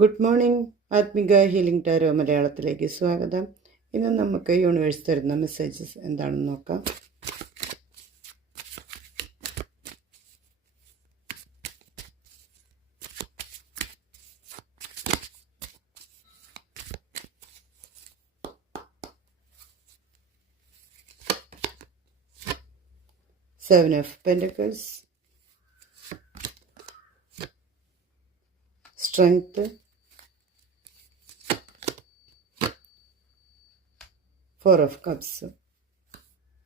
Good morning. Athmika healing tarot മലയാളത്തിലേക്ക് സ്വാഗതം. ഇന്ന് നമുക്ക് യൂണിവേഴ്സ് തരുന്ന മെസ്സേജസ് എന്താണെന്ന് നോക്കാം. Seven of Pentacles, Strength, Four of Cups.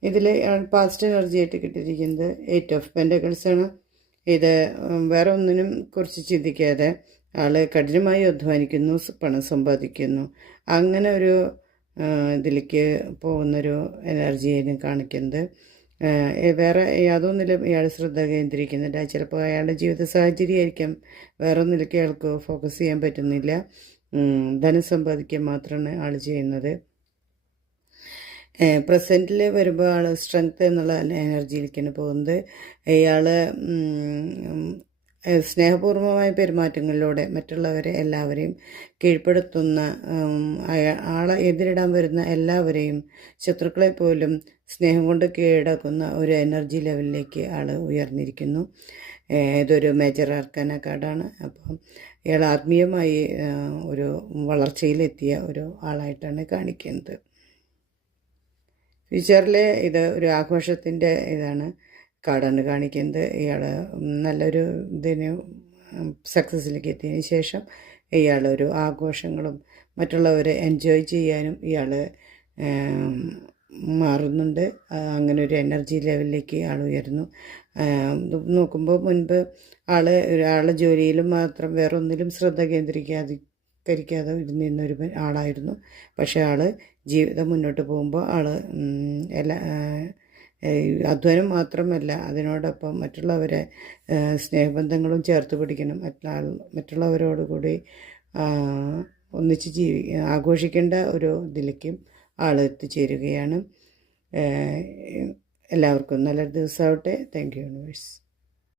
ഇതിൽ പാസ്റ്റ് എനർജി ആയിട്ട് കിട്ടിയിരിക്കുന്നത് 8 ഓഫ് പെൻറ്റക്കിൾസ് ആണ്. ഇത് വേറെ ഒന്നിനും കുറിച്ച് ചിന്തിക്കാതെ ആൾ കഠിനമായി അധ്വാനിക്കുന്നു, പണം സമ്പാദിക്കുന്നു, അങ്ങനെ ഒരു ഇതിലേക്ക് പോകുന്നൊരു എനർജിയാണ് കാണിക്കുന്നത്. വേറെ യാതൊന്നിലും ഇയാൾ ശ്രദ്ധ കേന്ദ്രീകരിക്കുന്നില്ല. ചിലപ്പോൾ അയാളുടെ ജീവിത സാഹചര്യമായിരിക്കാം, വേറെ ഒന്നിലേക്ക് അയാൾക്ക് ഫോക്കസ് ചെയ്യാൻ പറ്റുന്നില്ല. ധനം സമ്പാദിക്കാൻ മാത്രമാണ് ആൾ ചെയ്യുന്നത്. പ്രസൻറ്റിൽ വരുമ്പോൾ ആൾ സ്ട്രെങ്ത് എന്നുള്ള എനർജിയിലേക്കാണ് പോകുന്നത്. ഇയാൾ സ്നേഹപൂർവമായ പെരുമാറ്റങ്ങളിലൂടെ മറ്റുള്ളവരെ എല്ലാവരെയും കീഴ്പ്പെടുത്തുന്ന, ആളെ എതിരിടാൻ വരുന്ന എല്ലാവരെയും, ശത്രുക്കളെ പോലും സ്നേഹം കൊണ്ട് കീഴടക്കുന്ന ഒരു എനർജി ലെവലിലേക്ക് ആൾ ഉയർന്നിരിക്കുന്നു. ഇതൊരു മേജർ ആർക്കാന കാർഡാണ്. അപ്പം ഇയാൾ ആത്മീയമായി ഒരു വളർച്ചയിലെത്തിയ ഒരു ആളായിട്ടാണ് കാണിക്കുന്നത്. ഫ്യൂച്ചറിൽ ഇത് ഒരു ആഘോഷത്തിൻ്റെ ഇതാണ് കാർഡാണ് കാണിക്കുന്നത്. ഇയാൾ നല്ലൊരു ഇതിന് സക്സസ്സിലേക്ക് എത്തിയതിന് ശേഷം ഇയാൾ ഒരു ആഘോഷങ്ങളും മറ്റുള്ളവരെ എൻജോയ് ചെയ്യാനും ഇയാൾ മാറുന്നുണ്ട്. അങ്ങനെ ഒരു എനർജി ലെവലിലേക്ക് ആൾ ഉയരുന്നു. നോക്കുമ്പോൾ മുൻപ് ഒരാളുടെ ജോലിയിലും മാത്രം വേറെ ഒന്നിലും ശ്രദ്ധ കേന്ദ്രീകരിക്കാതെ ഇരുന്നിരുന്നൊരു ആളായിരുന്നു. പക്ഷേ ആൾ ജീവിതം മുന്നോട്ട് പോകുമ്പോൾ ആൾ അധ്വാനം മാത്രമല്ല, അതിനോടൊപ്പം മറ്റുള്ളവരെ സ്നേഹബന്ധങ്ങളും ചേർത്ത് പിടിക്കണം. മറ്റുള്ളവരോട് കൂടി ഒന്നിച്ച് ആഘോഷിക്കേണ്ട ഒരു ഇതിലേക്കും ആൾ എത്തിച്ചേരുകയാണ്. എല്ലാവർക്കും നല്ലൊരു ദിവസമാവട്ടെ. Thank you universe.